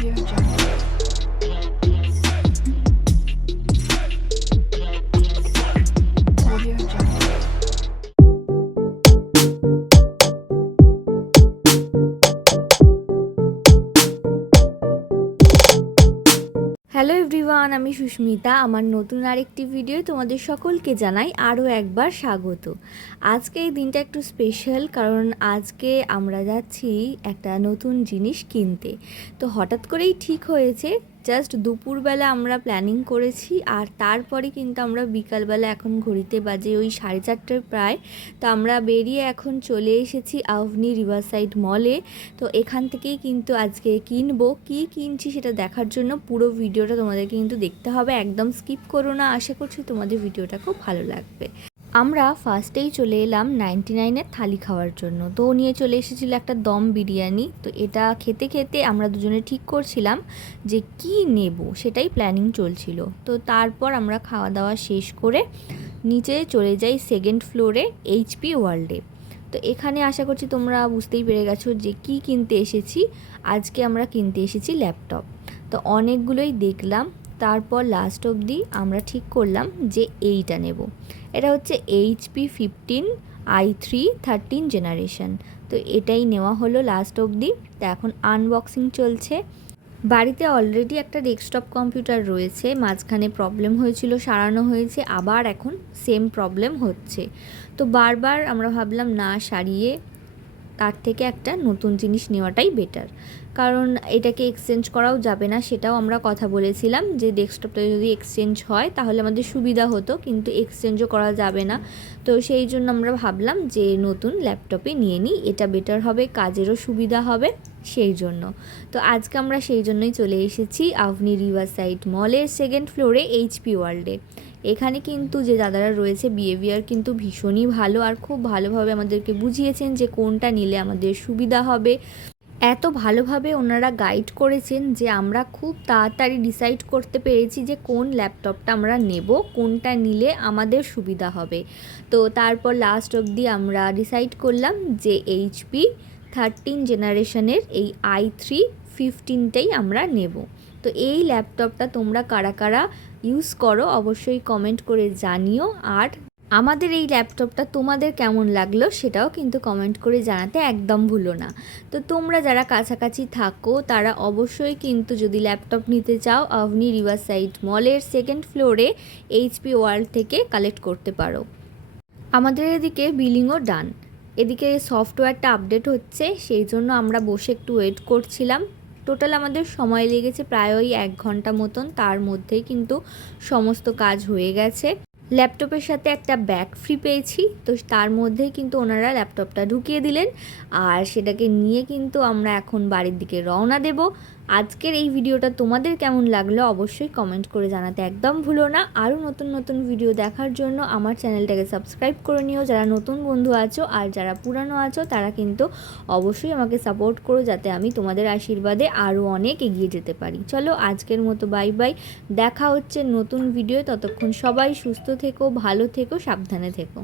Audio Jungle. Audio Jungle. Hello everyone, আমি সুস্মিতা। আমার নতুন আরেকটি ভিডিও তোমাদের সকলকে জানাই আরও একবার স্বাগত। আজকে এই দিনটা একটু স্পেশাল, কারণ আজকে আমরা যাচ্ছি একটা নতুন জিনিস কিনতে। তো হঠাৎ করেই ঠিক হয়েছে, জাস্ট দুপুরবেলা আমরা প্ল্যানিং করেছি, আর তারপরে কিন্তু আমরা বিকালবেলা, এখন ঘড়িতে বাজে ওই 4:30 প্রায়, তো আমরা বেরিয়ে এখন চলে এসেছি আভনি রিভারসাইড মলে। তো এখান থেকেই কিন্তু আজকে কিনবো। কী কিনছি সেটা দেখার জন্য পুরো ভিডিওটা তোমাদেরকে কিন্তু দেখতে হবে, একদম স্কিপ করো না। আশা করছি তোমাদের ভিডিওটা খুব ভালো লাগবে। আমরা ফার্স্টেই চলে এলাম 99-এর থালি খাওয়ার জন্য। তো ও নিয়ে চলে এসেছিলো একটা দম বিরিয়ানি। তো এটা খেতে খেতে আমরা দুজনে ঠিক করছিলাম যে কি নেব, সেটাই প্ল্যানিং চলছিল। তো তারপর আমরা খাওয়া দাওয়া শেষ করে নিচে চলে যাই সেকেন্ড ফ্লোরে এইচপি ওয়ার্ল্ডে। তো এখানে আশা করছি তোমরা বুঝতেই পেরে গেছো যে কি কিনতে এসেছি। আজকে আমরা কিনতে এসেছি ল্যাপটপ। তো অনেকগুলোই দেখলাম, তারপর লাস্ট অবধি আমরা ঠিক করলাম যে এইটা নেব। এটা হচ্ছে HP 15i3 13 জেনারেশন। তো এটাই নেওয়া হলো লাস্ট অবধি। তো এখন আনবক্সিং চলছে। বাড়িতে অলরেডি একটা ডেস্কটপ কম্পিউটার রয়েছে, মাঝখানে প্রবলেম হয়েছিল, সারানো হয়েছে, আবার এখন সেম প্রবলেম হচ্ছে। তো বারবার আমরা ভাবলাম না সারিয়ে তার থেকে একটা নতুন জিনিস নেওয়াটাই বেটার, কারণ এটাকে এক্সচেঞ্জ করাও যাবে না। সেটাও আমরা কথা বলেছিলাম যে ডেস্কটপটা যদি এক্সচেঞ্জ হয় তাহলে আমাদের সুবিধা হতো, কিন্তু এক্সচেঞ্জও করা যাবে না। তো সেই জন্য আমরা ভাবলাম যে নতুন ল্যাপটপে নিয়ে নিই, এটা বেটার হবে, কাজেরও সুবিধা হবে সেই জন্য। তো আজকে আমরা সেই জন্যই চলে এসেছি আভনি রিভারসাইড মলের সেকেন্ড ফ্লোরে এইচপি ওয়ার্ল্ডে। এখানে কিন্তু যে দাদারা রয়েছে বিহেভিয়ার কিন্তু ভীষণই ভালো, আর খুব ভালোভাবে আমাদেরকে বুঝিয়েছেন যে কোনটা নিলে আমাদের সুবিধা হবে। এত ভালোভাবে ওনারা গাইড করেছেন যে আমরা খুব তাড়াতাড়ি ডিসাইড করতে পেরেছি যে কোন ল্যাপটপটা আমরা নেব, কোনটা নিলে আমাদের সুবিধা হবে। তো তারপর লাস্ট অবধি আমরা ডিসাইড করলাম যে HP 13 জেনারেশনের এই i3 15টাই আমরা নেব। তো এই ল্যাপটপটা তোমরা কারা কারা ইউজ করো অবশ্যই কমেন্ট করে জানিও, আর আমাদের এই ল্যাপটপটা তোমাদের কেমন লাগলো সেটাও কিন্তু কমেন্ট করে জানাতে একদম ভুলো না। তো তোমরা যারা কাছাকাছি থাকো তারা অবশ্যই কিন্তু যদি ল্যাপটপ নিতে চাও আভনি রিভারসাইড মলের সেকেন্ড ফ্লোরে HP ওয়ার্ল্ড থেকে কালেক্ট করতে পারো। আমাদের এদিকে বিলিংও ডান, এদিকে সফটওয়্যারটা আপডেট হচ্ছে, সেই জন্য আমরা বসে একটু ওয়েট করছিলাম। টোটাল আমাদের সময় লেগেছে প্রায় ওই 1 ঘন্টা মতন, তার মধ্যেই কিন্তু সমস্ত কাজ হয়ে গেছে। ল্যাপটপের সাথে একটা ব্যাগ ফ্রি পেয়েছি, তো তার মধ্যেই কিন্তু ওনারা ল্যাপটপটা ঢুকিয়ে দিলেন, আর সেটাকে নিয়ে কিন্তু আমরা এখন বাড়ির দিকে রওনা দেব। আজকের এই ভিডিওটা তোমাদের কেমন লাগলো অবশ্যই কমেন্ট করে জানাতে একদম ভুলো না। আরও নতুন নতুন ভিডিও দেখার জন্য আমার চ্যানেলটাকে সাবস্ক্রাইব করে নিও যারা নতুন বন্ধু আছো, আর যারা পুরানো আছো তারা কিন্তু অবশ্যই আমাকে সাপোর্ট করো, যাতে আমি তোমাদের আশীর্বাদে আরও অনেক এগিয়ে যেতে পারি। চলো আজকের মতো বাই বাই, দেখা হচ্ছে নতুন ভিডিও। ততক্ষণ সবাই সুস্থ থেকো, ভালো থেকো, সাবধানে থেকো।